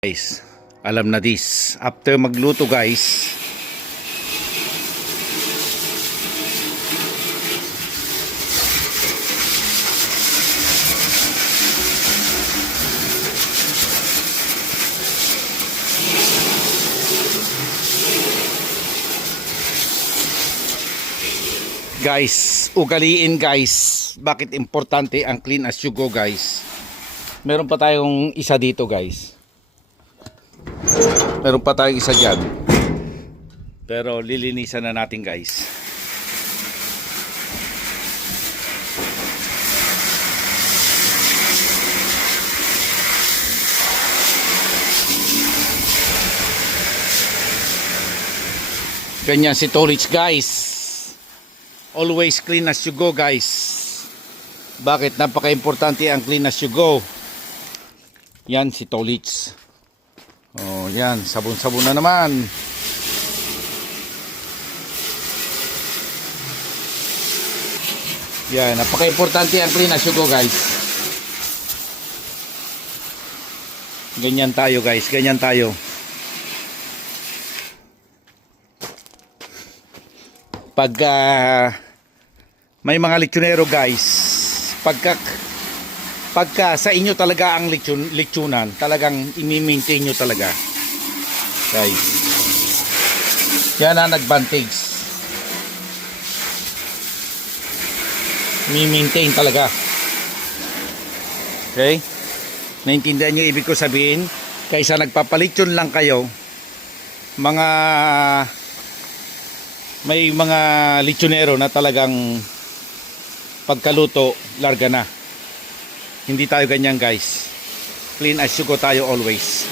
Guys, alam na this. After magluto guys, ugaliin guys. Bakit importante ang clean as you go guys? Meron pa tayong isa dito guys. Meron pa tayong isa dyan. Pero lilinisan na natin guys. Ganyan si Tolich guys. Always clean as you go guys. Bakit? Napaka-importante ang clean as you go. Yan si Tolich. Oh, yan, sabon-sabon na naman. Yan, napaka-importante ang clean as you go, guys. Ganyan tayo, guys, ganyan tayo. Pag may mga lechonero, guys, pagka sa inyo talaga ang lechonan, talagang i-maintain nyo talaga guys. Yan ang advantage, i-maintain talaga. Okay, naintindihan nyo ibig ko sabihin? Kaysa nagpapalechon lang kayo, may mga lechonero na talagang pagkaluto larga na. Hindi tayo ganyan guys. Clean as you go tayo always.